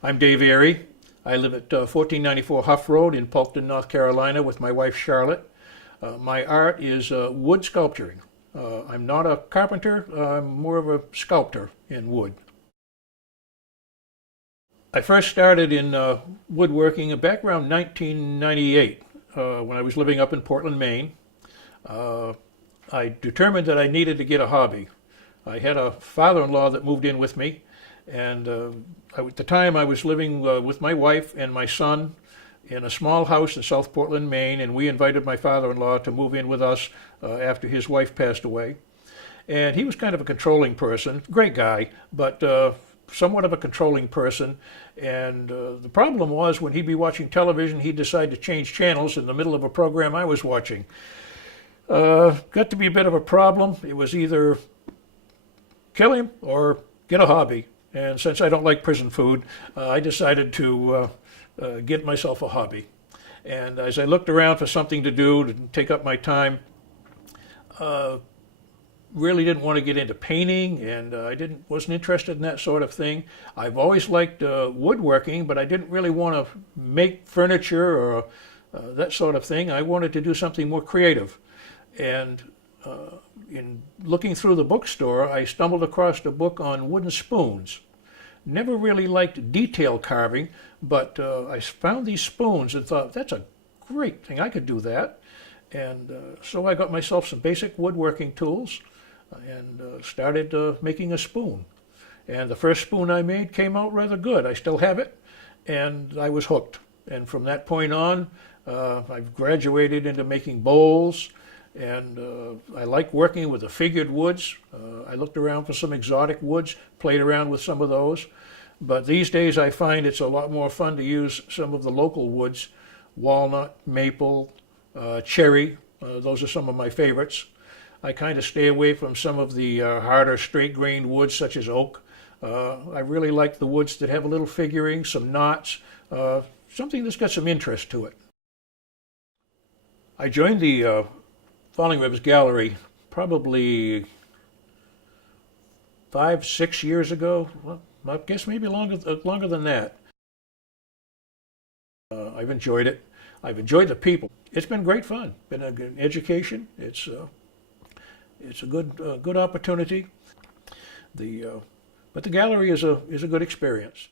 I'm Dave Arey. I live at 1494 Huff Road in Polkton, North Carolina with my wife Charlotte. My art is wood sculpturing. I'm not a carpenter, I'm more of a sculptor in wood. I first started in woodworking back around 1998 when I was living up in Portland, Maine. I determined that I needed to get a hobby. I had a father-in-law that moved in with me, and at the time I was living with my wife and my son in a small house in South Portland, Maine, and we invited my father-in-law to move in with us after his wife passed away. And he was kind of a controlling person, great guy, but somewhat of a controlling person. And the problem was when he'd be watching television, he'd decide to change channels in the middle of a program I was watching. Got to be a bit of a problem. It was either kill him or get a hobby. And since I don't like prison food, I decided to get myself a hobby. And as I looked around for something to do to take up my time, really didn't want to get into painting, and wasn't interested in that sort of thing. I've always liked woodworking, but I didn't really want to make furniture or that sort of thing. I wanted to do something more creative. And in looking through the bookstore, I stumbled across a book on wooden spoons. Never really liked detail carving, but I found these spoons and thought, that's a great thing, I could do that. And so I got myself some basic woodworking tools and started making a spoon. And the first spoon I made came out rather good. I still have it, and I was hooked. And from that point on, I've graduated into making bowls, and I like working with the figured woods. I looked around for some exotic woods, played around with some of those. But these days I find it's a lot more fun to use some of the local woods, walnut, maple, cherry. Those are some of my favorites. I kind of stay away from some of the harder straight-grained woods such as oak. I really like the woods that have a little figuring, some knots, something that's got some interest to it. I joined the Falling Rivers Gallery probably 5-6 years ago. Well, I guess maybe longer than that. I've enjoyed it. I've enjoyed the people. It's been great fun. Been a good education. It's a good opportunity. But the gallery is a good experience.